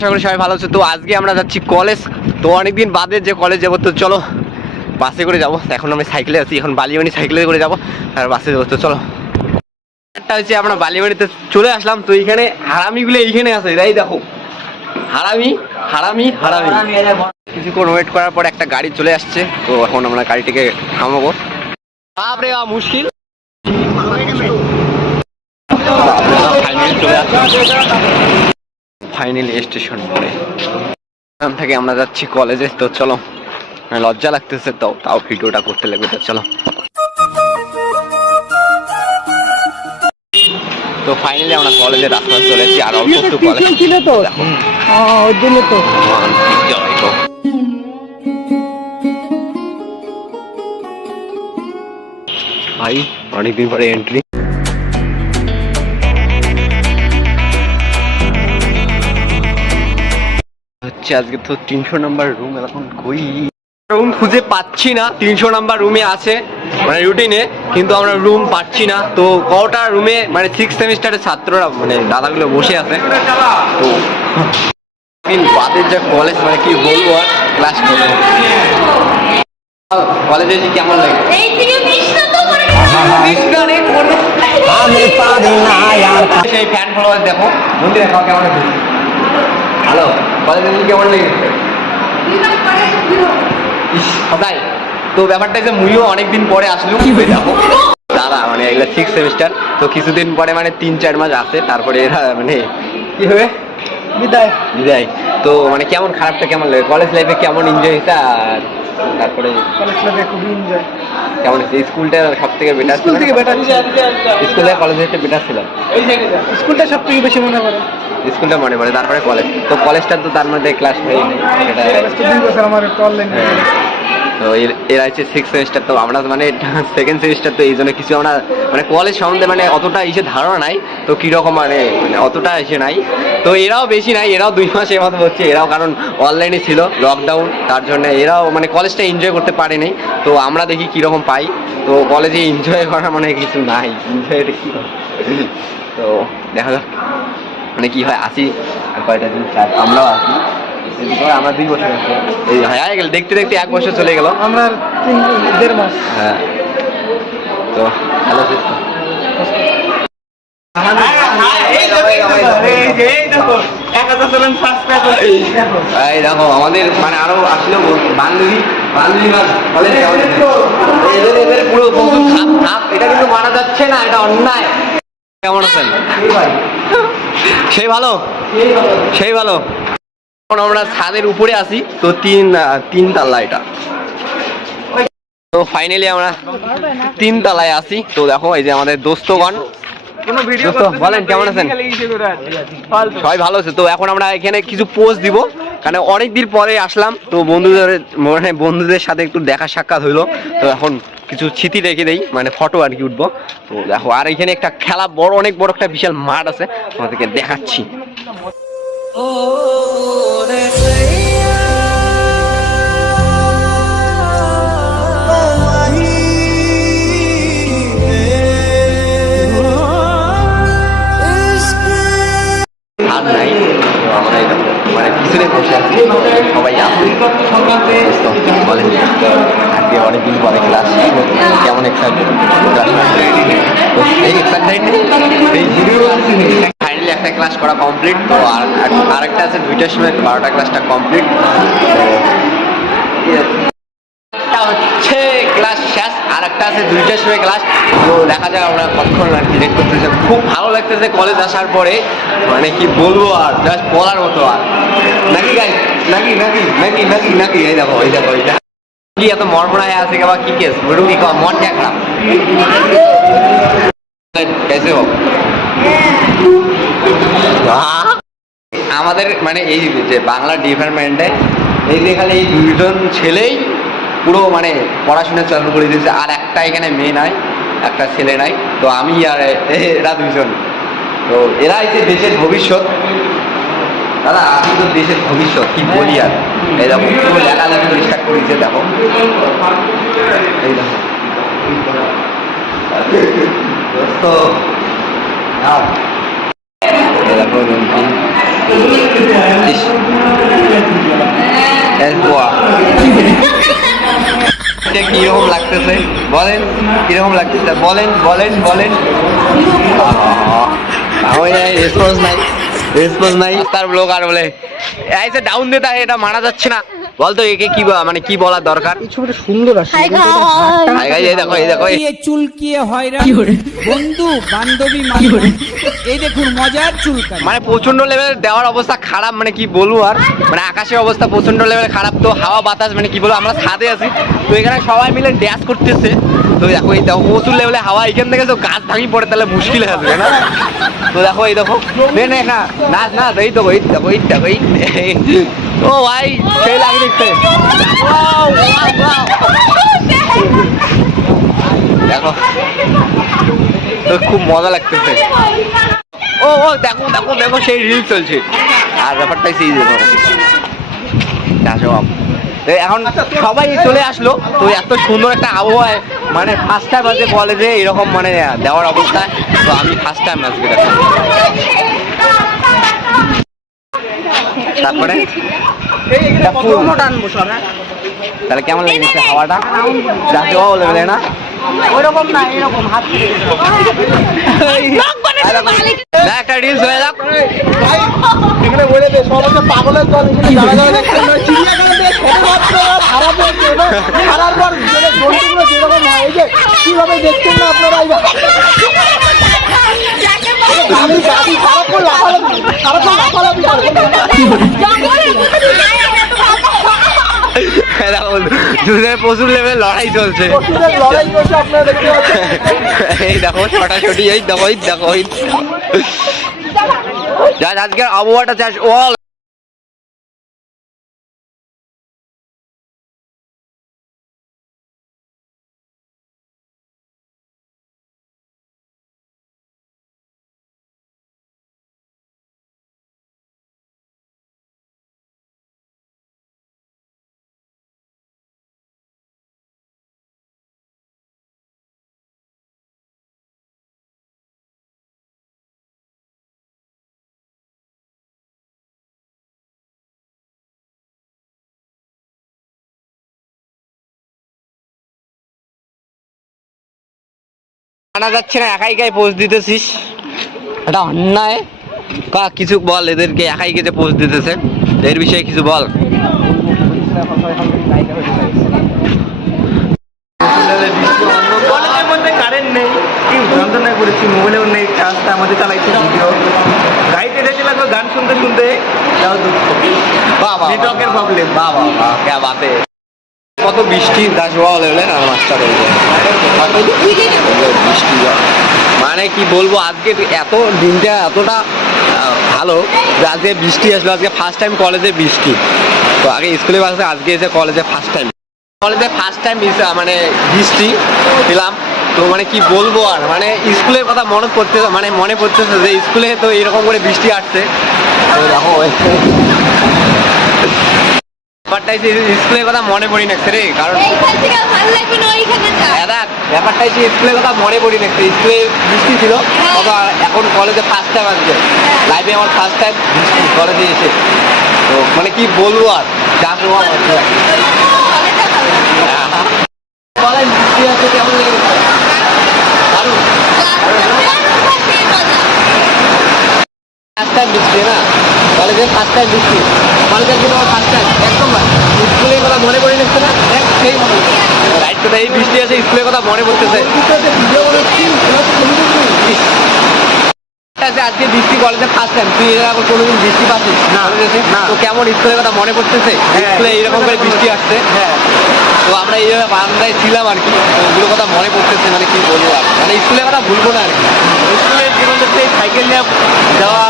আশা করি সবাই ভালো আছে। তো আজকে আমরা যাচ্ছি কলেজ। তো অনেকদিন বাদে যে কলেজ যাবো, তো চলো বাসে করে যাবো। এখন আমি সাইকেলে আছি, এখন বালিয়ামানি সাইকেলে করে যাবো আর বাসে যাবো। তো চলো, একটা হচ্ছে আমরা বালিয়ামানিতে চলে আসলাম। তো এইখানে হারামিগুলো এইখানে আছে, এরাই দেখো হারামি হারামি হারামি। কিছুক্ষণ ওয়েট করার পর একটা গাড়ি চলে আসছে। তো এখন আমরা গাড়িটিকে থামাবো। বাপরে বাপ মুশকিল, চলে আসছে ফাইনালি স্টেশন পরে। এখান থেকে আমরা যাচ্ছি কলেজে। তো চলো, লজ্জা লাগতেছে তো তাও ভিডিওটা করতে লাগবে। তো চলো, তো ফাইনালি আমরা কলেজের রাস্তা চলে এসেছি। আর অল্প একটু কলেজ ছিল তো দেখো, ওই জন্য তো ভাই অনেকদিন পরে এন্ট্রি হচ্ছে। আজকে তো 300 নাম্বার রুম, এখন কই রুম খুঁজে পাচ্ছি না। 300 নাম্বার রুমে আছে মানে রুটিনে, কিন্তু আমরা রুম পাচ্ছি না। তো কটা রুমে মানে 6 সেমিস্টারের ছাত্ররা মানে দাদাগুলো বসে আছে। তো বাদের যা কলেজ, মানে কি বলবো আর, ক্লাস করবো। কলেজে এসে কেমন লাগে? সেই ফ্যান ফলোয়ার দেখো, বন্ধু দেখো কেমন লাগে। হ্যালো, কলেজে এসে কেমন লেগেছে? সবাই তো ব্যাপারটা যে মুইও অনেকদিন পরে আসলো কি হয়ে যাবো দাদা, মানে এগুলো 6 সেমিস্টার। তো কিছুদিন পরে মানে 3-4 মাস আছে, তারপরে এরা মানে কি হবে বিদায় বিদায়। তো মানে কেমন, খারাপটা কেমন লাগে? কলেজ লাইফে কেমন এনজয় হয়েছে? আর তারপরে কলেজ লাইফে খুবই এনজয়। কেমন হয়েছে? স্কুলটা সব থেকে বেটার, স্কুল থেকে বেটার, স্কুলে কলেজে বেটার ছিল। স্কুলটা সব থেকে বেশি মনে পড়ে, স্কুলটা মনে পড়ে। তারপরে কলেজ, তো কলেজটা তো তার মধ্যে ক্লাস হয়নি, সেটা 2 বছর আমার অনলাইন। তো এরা হচ্ছে 6 সেমিস্টার। তো আমরা মানে 2nd সেমিস্টার। তো এই জন্য কিছু আমরা মানে কলেজ সম্বন্ধে মানে অতটা এসে ধারণা নাই। তো কীরকম মানে অতটা এসে নাই। তো এরাও বেশি নাই, এরাও 2 মাস এর মতো হচ্ছে। এরাও কারণ অনলাইনে ছিল, লকডাউন, তার জন্য এরাও মানে কলেজটা এনজয় করতে পারেনি। তো আমরা দেখি কীরকম পাই। তো কলেজে এনজয় করা মানে কিছু নাই, এনজয়টা কী। তো দেখা যাক মানে কি হয়। আসি আর কয়টা দিন, আমরাও আসি। আমরা 2 বছর আছে, এই হয়ে গেল দেখতে দেখতে 1 বছর চলে গেল। আমরা 1.5 মাস। হ্যাঁ, তো হ্যালো এই দেখো আমাদের মানে আরো আসলো বান্ধবী এদের পুরো খাপ খাপ। এটা কিন্তু মানা যাচ্ছে না, এটা অন্যায়। কেমন আছেন? সেই ভালো, সেই ভালো। এখন আমরা ছাদের উপরে আছি। তো 3 তলা এটা। তো ফাইনালি আমরা 3 তলায় আছি। তো দেখো এই যে আমাদের দোস্তগণ। বলেন কেমন আছেন? সবাই ভালো আছে। তো এখন আমরা এখানে কিছু পোস্ট দিব, কারণ অনেকদিন পরে আসলাম। তো বন্ধুদের সাথে একটু দেখা সাক্ষাৎ হইলো। তো এখন কিছু স্মৃতি রেখে দেই, মানে ফটো আর কি উঠবো। তো দেখো, আর এখানে একটা খেলা অনেক বড় একটা বিশাল মাঠ আছে, তোমাদেরকে দেখাচ্ছি। আর নাই, আমরা এই দেখো মানে পিছনে বসে আছি, সবাই আসি। বলেন আজকে অনেকদিন পরে ক্লাস, কেমন এক্সাইটেড? ফাইনালি একটা ক্লাস করা কমপ্লিট। তো আরেকটা আছে 2টার সময়, 12টা ক্লাসটা কমপ্লিট। তো হচ্ছে ক্লাস শেষ, আর একটা আছে 2টার সময় ক্লাস। তো দেখা যায় আমরা কতক্ষণ আর কি করতেছে। খুব ভালো লাগতেছে কলেজ আসার পরে, মানে কি বলবো আর, জাস্ট বলার মতো আর। নাকি গাই নাকি নাকি নাকি নাকি নাকি এই দেখো এই দেখো এইটা কি এত মরমরায় আছে বা কি কেস বলুন, কি মন কে খারাপ কেসে হোক। আমাদের মানে এই যে বাংলা ডিপার্টমেন্টে এই যে খালি এই 2জন ছেলেই পুরো মানে পড়াশোনা চালু করে দিয়েছে। আর একটা এখানে মেয়ে নাই, একটা ছেলে নাই। তো আমি আর এরা 2জন। তো এরা হচ্ছে দেশের ভবিষ্যৎ। দাদা আপনি তো দেশের ভবিষ্যৎ, কি বলি আর। এই দেখো পুরো লেখালেখি স্টার্ট করেছে, দেখো এই দেখো। তো দেখো কিরকম লাগতেছে বলেন, কিরকম লাগতেছে বলেন বলেন বলেন। রেসপন্স নাই, রেসপন্স নাই। তার ব্লগ আর বলে ऐसे ডাউন দিতে হয়, এটা মানা যাচ্ছে না। বলতো একে কি মানে কি বলার দরকার? এই ছবিটা সুন্দর আসছে। এই দেখো এই দেখো চুলকিয়ে হয়রান বন্ধু বান্ধবী এই দেখুন মজার চুলকানি। মানে প্রচন্ড লেভেলের দেওয়ার অবস্থা খারাপ, মানে কি বলবো আর, মানে আকাশের অবস্থা প্রচন্ড লেভেলে খারাপ। তো হাওয়া বাতাস মানে কি বলবো, আমরা ছাদে আছি তো এখানে সবাই মিলে ড্যান্স করতেছে। তো দেখো এই দেখো প্রচুর লেভেলে হাওয়া, এখান থেকে তো গাছ ভাঙি পড়ে তাহলে মুশকিল হয়ে যাবে না। তো দেখো এই দেখো না নাচ না, এই দেখো এই দেখো এই দেখো এই, ও ভাই সেই লাগে দেখতে। দেখো তো খুব মজা লাগতেছে। ও ও দেখো দেখো দেখো সেই রিল চলছে। আর ব্যাপারটাই সেই দেখো এখন সবাই চলে আসলো। তো এত সুন্দর একটা আবহাওয়ায় মানে ফার্স্ট টাইম আজকে কলেজে এরকম মানে দেওয়ার অবস্থা। তো আমি ফার্স্ট টাইম আজকে দেখো। তারপরে তাহলে কেমন লেগেছে হাওয়াটা? যাতে বলে না ওইরকম না, এরকম হাত একটা রিলস হয়ে যাক। এখানে বলে দে সব হচ্ছে পাগলের দল, চিড়িয়াখানাতে খারাপ হয়েছে এবং খারাপ পর জন্তুগুলো যেরকম হয়, এই যে কিভাবে দেখছেন না আপনারা, আমি গাড়ি সারাক্ষণ লাফালাফি দুজনের প্রচুর লেভেলে লড়াই চলছে। লড়াই করছে আপনারা দেখতে পাচ্ছেন। এই দেখো ছটাছটি, এই দেখো এই দেখো আজকের আবহাওয়াটা চাষ ও মানা যাচ্ছে না, একাই একাই পোস্ট দিতেছিস, এটা অন্যায়। কিছু বল এদেরকে, একাই যে পোস্ট দিতেছে এর বিষয়ে কিছু বল। কলেজের মধ্যে কারেন্ট নেই, কি যন্ত্রণায় করেছি, মোবাইলেও নেই, কাজটা আমাদের চালাইছি ভিডিও, গাড়িতে রেখে লাগলো গান শুনতে শুনতে, নেটওয়ার্কের প্রবলেম। কত বৃষ্টি দাস বলেন আর মাস্টার বৃষ্টি, মানে কি বলবো আজকে এত দিনটা এতটা ভালো যে আজকে বৃষ্টি আসলো। আজকে ফার্স্ট টাইম কলেজে বৃষ্টি। তো আগে স্কুলে বাসে, আজকে এসে কলেজে ফার্স্ট টাইম মানে বৃষ্টি পেলাম। তো মানে কি বলবো আর, মানে স্কুলের কথা মনে পড়তেছে যে স্কুলে তো এরকম করে বৃষ্টি আসছে। তো দেখো ব্যাপারটাই যে স্কুলের কথা মনে পড়ি নাকছে রে, কারণ ব্যাপারটাই যে স্কুলের কথা মনে পড়ি নাকছে। স্কুলে বৃষ্টি ছিল, এখন কলেজে ফার্স্ট টাইম আজকে লাইফে আমার ফার্স্ট টাইম বৃষ্টি কলেজে এসে। তো মানে কি বলবো আর, যা বলেন বৃষ্টি আছে কেমন লেগেছে? দারুণ ফার্স্ট টাইম বৃষ্টি না, কলেজের ফার্স্ট টাইম বৃষ্টি, কলেজের জন্য আমার ফার্স্ট টাইম একদম স্কুলের কথা মনে পড়ে নিচ্ছে না সেই রাইট কথা। এই বৃষ্টি আছে স্কুলের কথা মনে পড়তেছে। আজকে বৃষ্টি কলেজে ফার্স্ট টাইম, তুই এর আগে কোনোদিন বৃষ্টি পাচ্ছিস না? তো কেমন স্কুলের কথা মনে পড়তেছে? স্কুলে এইরকম করে বৃষ্টি আসছে। তো আমরা এইভাবে বারান্দায় ছিলাম আর কি, ওগুলোর কথা মনে পড়তেছে। মানে কি বলবো আর, মানে স্কুলের কথা ভুলবো না আর কি। স্কুলের জীবন থেকে সাইকেল নিয়ে যাওয়া,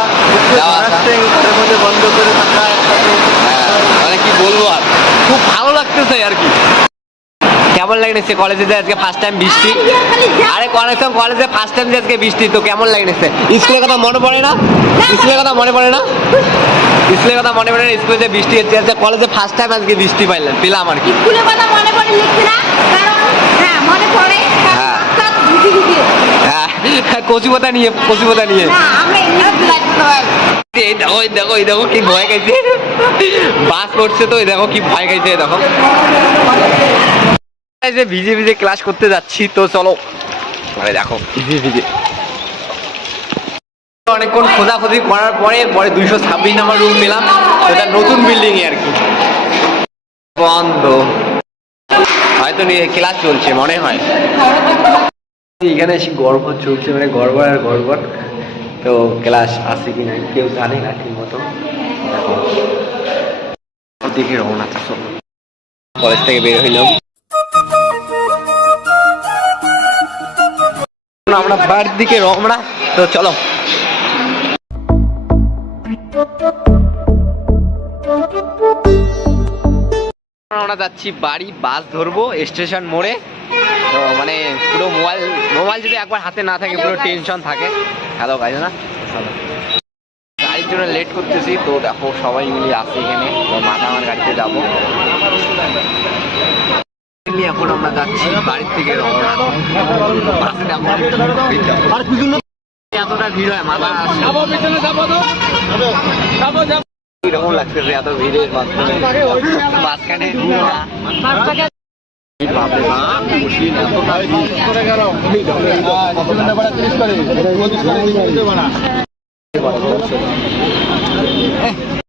ঘরের মধ্যে বন্ধ করে থাকা একসাথে, মানে কি বলবো আর, খুব ভালো লাগতেছে আর কি। কেমন লাগছে কলেজে যে আজকে ফার্স্ট টাইম বৃষ্টি? আরে কলেজে ফার্স্ট টাইম যে আজকে বৃষ্টি, তো কেমন লাগছে? স্কুলের কথা মনে পড়ে না? স্কুলের কথা মনে পড়ে না? স্কুলের কথা মনে পড়ে না? স্কুলে যে বৃষ্টি হচ্ছে, আজকে কলেজে ফার্স্ট টাইম আজকে বৃষ্টি পেলাম আর কি। স্কুলের কথা মনে পড়ে লিখছি না, কারণ হ্যাঁ মনে পড়ে, হ্যাঁ কচু পাতা নিয়ে এই দেখো কি ভয় খাইছে, বাস করছে তো, এই দেখো কি ভয় খাইছে, এই দেখো যে ভিজে ভিজে ক্লাস করতে যাচ্ছি। তো চলো, আরে দেখো ভিজে অনেকক্ষণ খোঁজাখুঁজি করার পরে 226 নাম্বার রুম পেলাম। এটা নতুন বিল্ডিং এ আর কি, বন্ধ, হয়তো ক্লাস চলছে মনে হয়। এখানে এসে গড়বড় চলছে, মানে গড়বড়। তো ক্লাস আছে কি না কেউ জানে না ঠিক মতো। দেখে রওনা কলেজ থেকে বের হইলাম, আমরা বাড়ির দিকে রওনা। তো চলো, আমরা যাচ্ছি বাড়ি, বাস ধরবো স্টেশন মোড়ে। তো মানে পুরো মোবাইল যদি একবার হাতে না থাকে পুরো টেনশন থাকে। হ্যালো গাইজ না, গাড়ির জন্য লেট করতেছি। তো দেখো সবাই মিলে আসছে এখানে, তো মাথা আমার গাড়িতে যাবো। এখন আমরা যাচ্ছি বাড়ির থেকে রওনা। এতটা ভিড় হয় মাথা এরকম লাগতেছে, এত ভিড়ের মাঝখানে